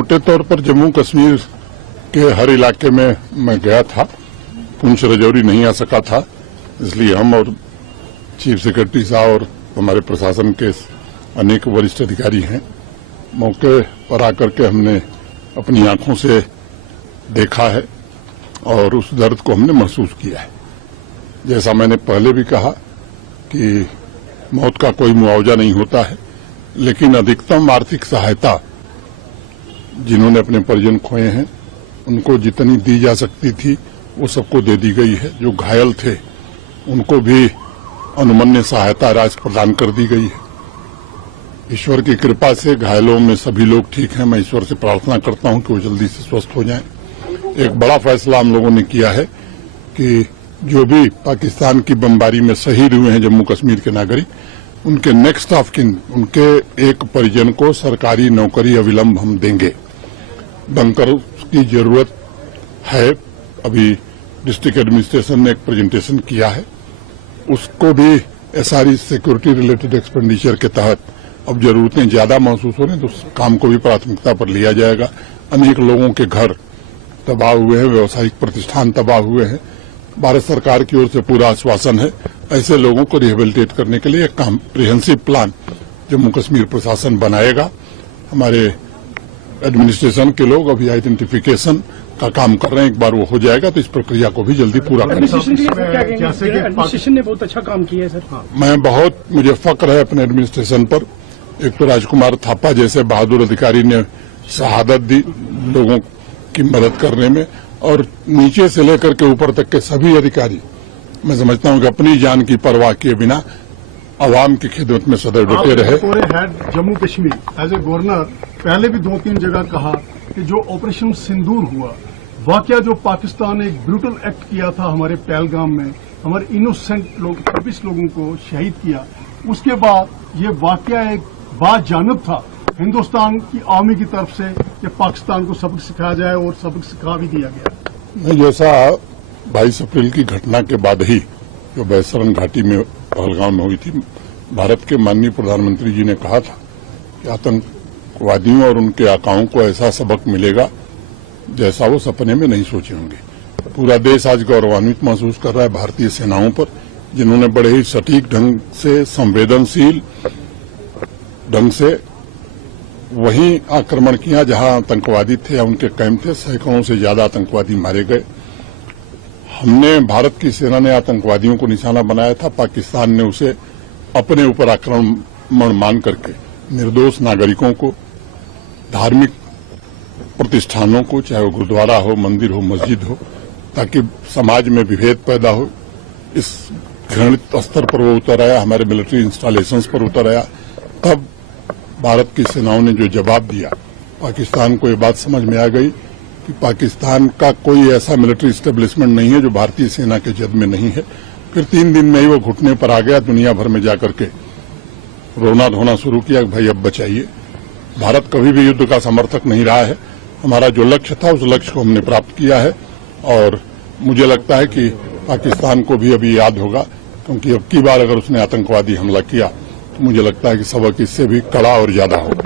मोटे तौर पर जम्मू कश्मीर के हर इलाके में मैं गया था। पुंछ राजौरी नहीं आ सका था, इसलिए हम और चीफ सेक्रेटरी साहब और हमारे प्रशासन के अनेक वरिष्ठ अधिकारी हैं। मौके पर आकर के हमने अपनी आंखों से देखा है और उस दर्द को हमने महसूस किया है। जैसा मैंने पहले भी कहा कि मौत का कोई मुआवजा नहीं होता है, लेकिन अधिकतम आर्थिक सहायता जिन्होंने अपने परिजन खोए हैं उनको जितनी दी जा सकती थी वो सबको दे दी गई है। जो घायल थे उनको भी अनुमन्य सहायता राशि प्रदान कर दी गई है। ईश्वर की कृपा से घायलों में सभी लोग ठीक हैं। मैं ईश्वर से प्रार्थना करता हूं कि वो जल्दी से स्वस्थ हो जाएं। एक बड़ा फैसला हम लोगों ने किया है कि जो भी पाकिस्तान की बमबारी में शहीद हुए हैं जम्मू कश्मीर के नागरिक, उनके नेक्स्ट ऑफ किन, उनके एक परिजन को सरकारी नौकरी अविलंब हम देंगे। बंकर की जरूरत है। अभी डिस्ट्रिक्ट एडमिनिस्ट्रेशन ने एक प्रेजेंटेशन किया है, उसको भी एसआरई सिक्योरिटी रिलेटेड एक्सपेंडिचर के तहत अब जरूरतें ज्यादा महसूस हो रही हैं तो उस काम को भी प्राथमिकता पर लिया जाएगा। अनेक लोगों के घर तबाह हुए हैं, व्यावसायिक प्रतिष्ठान तबाह हुए हैं। भारत सरकार की ओर से पूरा आश्वासन है ऐसे लोगों को रिहेबिलिटेट करने के लिए एक कॉम्प्रिहेंसिव प्लान जम्मू कश्मीर प्रशासन बनाएगा। हमारे एडमिनिस्ट्रेशन के लोग अभी आइडेंटिफिकेशन का काम कर रहे हैं। एक बार वो हो जाएगा तो इस प्रक्रिया को भी जल्दी पूरा करेंगे। एडमिनिस्ट्रेशन ने बहुत अच्छा काम किया है सर। मुझे फक्र है अपने एडमिनिस्ट्रेशन पर। एक तो राजकुमार थापा जैसे बहादुर अधिकारी ने शहादत दी लोगों की मदद करने में, और नीचे से लेकर के ऊपर तक के सभी अधिकारी मैं समझता हूं कि अपनी जान की परवाह किए बिना आवाम की खिदमत में सदैव डटे रहे। Head Jammu Kashmir as a governor पहले भी 2-3 जगह कहा कि जो ऑपरेशन सिंदूर हुआ, वाकया जो पाकिस्तान ने एक ब्रूटल एक्ट किया था हमारे पहलगाम में, हमारे इनोसेंट लोग 26 लोगों को शहीद किया, उसके बाद ये वाकया एक बाजानिब था हिंदुस्तान की आर्मी की तरफ से कि पाकिस्तान को सबक सिखाया जाए और सबक सिखा भी दिया गया। जैसा 22 अप्रैल की घटना के बाद ही जो बैसरन घाटी में पहलगाम में हुई थी, भारत के माननीय प्रधानमंत्री जी ने कहा था कि आतंकवादियों और उनके आकाओं को ऐसा सबक मिलेगा जैसा वो सपने में नहीं सोचे होंगे। पूरा देश आज गौरवान्वित महसूस कर रहा है भारतीय सेनाओं पर, जिन्होंने बड़े ही सटीक ढंग से, संवेदनशील ढंग से वहीं आक्रमण किया जहां आतंकवादी थे या उनके कैंप थे। सैकड़ों से ज्यादा आतंकवादी मारे गए। हमने, भारत की सेना ने आतंकवादियों को निशाना बनाया था, पाकिस्तान ने उसे अपने ऊपर आक्रमण मान करके निर्दोष नागरिकों को, धार्मिक प्रतिष्ठानों को, चाहे वो गुरुद्वारा हो, मंदिर हो, मस्जिद हो, ताकि समाज में विभेद पैदा हो, इस घृणित स्तर पर वो उतर आया, हमारे मिलिट्री इंस्टॉलेशंस पर उतर आया। तब भारत की सेनाओं ने जो जवाब दिया, पाकिस्तान को ये बात समझ में आ गई कि पाकिस्तान का कोई ऐसा मिलिट्री स्टेब्लिशमेंट नहीं है जो भारतीय सेना के जद में नहीं है। फिर 3 दिन में ही वो घुटने पर आ गया, दुनिया भर में जाकर के रोना धोना शुरू किया कि भाई अब बचाइए। भारत कभी भी युद्ध का समर्थक नहीं रहा है। हमारा जो लक्ष्य था उस लक्ष्य को हमने प्राप्त किया है और मुझे लगता है कि पाकिस्तान को भी अभी याद होगा, क्योंकि अब की बार अगर उसने आतंकवादी हमला किया तो मुझे लगता है कि सबक इससे भी कड़ा और ज्यादा होगा।